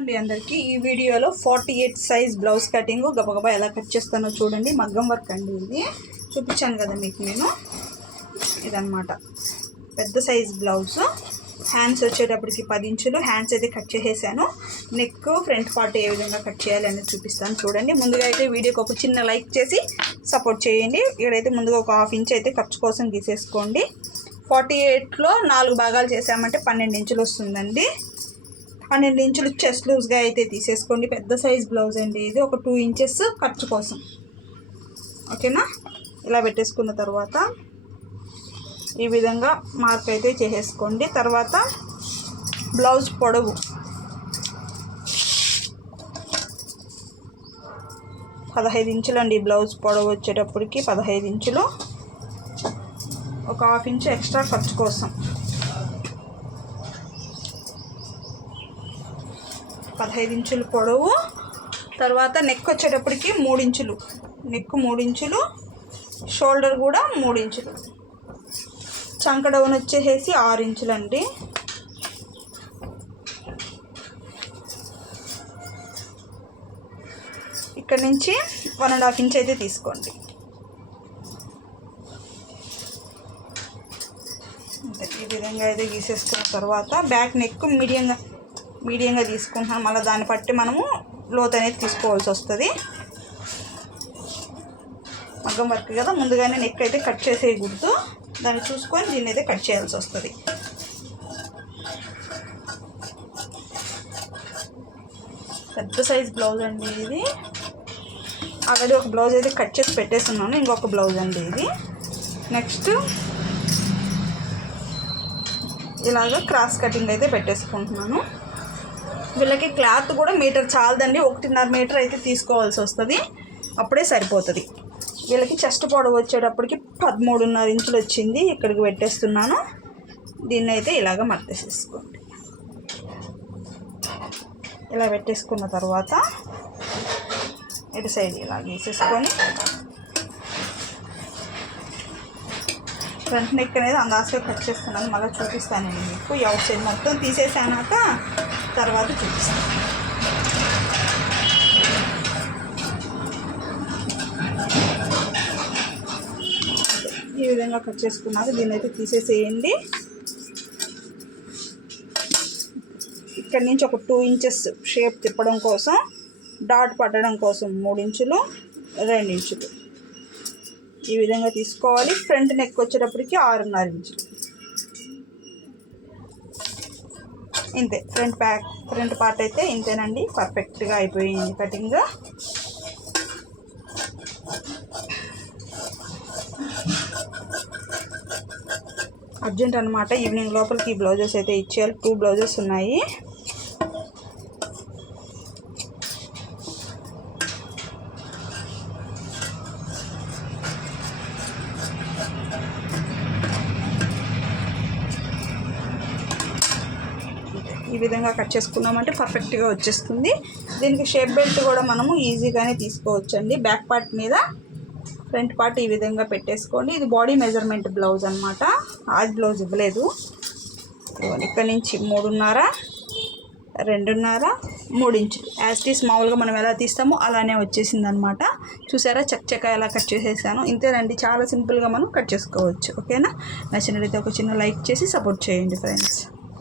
అండి అందరికీ ఈ వీడియోలో 48 సైజ్ బ్లౌజ్ కటింగ్ గబగబా ఎలా కట్ చేస్తానో చూడండి. మగ్గం వర్క్ అండి, ఇది చూపించాను కదా మీకు నేను. ఇదన్నమాట పెద్ద సైజ్ బ్లౌజ్. హ్యాండ్స్ వచ్చేటప్పటికి 10 ఇంచులు హ్యాండ్స్ అయితే కట్ చేసేసాను. నెక్ ఫ్రంట్ పార్ట్ ఏ విధంగా కట్ చేయాలి అనేది చూపిస్తాను చూడండి. ముందుగా అయితే వీడియోకి ఒక చిన్న లైక్ చేసి సపోర్ట్ చేయండి. ఇక్కడైతే ముందుగా ఒక 1/2 ఇంచ్ అయితే ఖర్చు కోసం గీసేసుకోండి. 48లో 4 భాగాలు చేసామంటే 12 ఇంచులు వస్తుందండి. 12 ఇంచులు చెస్ట్ లూజ్గా అయితే తీసేసుకోండి. పెద్ద సైజ్ బ్లౌజ్ అండి ఇది. ఒక 2 ఇంచెస్ ఖర్చు కోసం, ఓకేనా. ఇలా పెట్టేసుకున్న తర్వాత ఈ విధంగా మార్క్ అయితే చేసేసుకోండి. తర్వాత బ్లౌజ్ పొడవు 15 ఇంచులు అండి. బ్లౌజ్ పొడవు వచ్చేటప్పటికి 15 ఇంచులు. ఒక 1/2 ఇంచ్ ఎక్స్ట్రా ఖర్చు కోసం 15 ఇంచులు పొడవు. తర్వాత నెక్ వచ్చేటప్పటికి 3 ఇంచులు, నెక్ 3 ఇంచులు, షోల్డర్ కూడా 3 ఇంచులు, చంక డౌన్ వచ్చేసి 6 ఇంచులు అండి. ఇక్కడ నుంచి 1.5 ఇంచ్ అయితే తీసుకోండి. ఈ విధంగా అయితే గీసేసుకున్న తర్వాత బ్యాక్ నెక్ మీడియంగా తీసుకుంటున్నాం. మళ్ళీ దాన్ని బట్టి మనము లోత్ అనేది తీసుకోవాల్సి వస్తుంది. మగ్గం వర్క్ కదా, ముందుగానే నెక్ అయితే కట్ చేసేయకూడదు. దాన్ని చూసుకొని దీన్ని అయితే కట్ చేయాల్సి వస్తుంది. పెద్ద సైజ్ బ్లౌజ్ అండి ఇది. ఆల్రెడీ ఒక బ్లౌజ్ అయితే కట్ చేసి పెట్టేస్తున్నాను, ఇంకొక బ్లౌజ్ అండి ఇది. నెక్స్ట్ ఇలాగ క్రాస్ కటింగ్ అయితే పెట్టేసుకుంటున్నాను. వీళ్ళకి క్లాత్ కూడా మీటర్ చాలదండి, 1.5 మీటర్ అయితే తీసుకోవాల్సి వస్తుంది, అప్పుడే సరిపోతుంది. వీళ్ళకి చెస్ట్ పొడవు వచ్చేటప్పటికి 13.5 ఇంచులు వచ్చింది. ఇక్కడికి పెట్టేస్తున్నాను. దీన్ని అయితే ఇలాగ మర్తేసేసుకోండి. ఇలా పెట్టేసుకున్న తర్వాత ఇటు సైడ్ ఇలా గీసేసుకొని ఫ్రంట్ నెక్ అనేది అందాజగా కట్ చేస్తున్నాను. మళ్ళీ చూపిస్తానండి మీకు. ఈ అవుట్ సైడ్ మొత్తం తీసేసానాక తర్వాత చూపిస్తాను. ఈ విధంగా కట్ చేసుకున్నాక దీన్ని అయితే తీసేసేయండి. ఇక్కడ నుంచి ఒక 2 ఇంచెస్ షేప్ తిప్పడం కోసం, డాట్ పట్టడం కోసం 3 ఇంచులు, 2 ఇంచులు ఈ విధంగా తీసుకోవాలి. ఫ్రంట్ నెక్ వచ్చేటప్పటికి 6.5 ఇంచులు. ఇంతే. ఫ్రంట్ పార్ట్ అయితే ఇంతేనండి. పర్ఫెక్ట్గా అయిపోయింది కటింగ్. అర్జెంట్ అనమాట, ఈవినింగ్ లోపలికి ఈ బ్లౌజెస్ అయితే ఇచ్చేయాలి. 2 బ్లౌజెస్ ఉన్నాయి. ఈ విధంగా కట్ చేసుకున్నామంటే పర్ఫెక్ట్గా వచ్చేస్తుంది. దీనికి షేప్ బెల్ట్ కూడా మనము ఈజీగానే తీసుకోవచ్చండి. బ్యాక్ పార్ట్ మీద ఫ్రంట్ పార్ట్ ఈ విధంగా పెట్టేసుకోండి. ఇది బాడీ మెజర్మెంట్ బ్లౌజ్ అనమాట, ఆది బ్లౌజ్ ఇవ్వలేదు. ఇక్కడ నుంచి 3.5, 2.5, 3 ఇంచులు యాజ్ టీస్ మామూలుగా మనం ఎలా తీస్తామో అలానే వచ్చేసింది అనమాట. చూసారా చక్క ఎలా కట్ చేసేసాను. ఇంతేనండి, చాలా సింపుల్గా మనం కట్ చేసుకోవచ్చు. ఓకేనా. నచ్చినట్లయితే ఒక చిన్న లైక్ చేసి సపోర్ట్ చేయండి ఫ్రెండ్స్.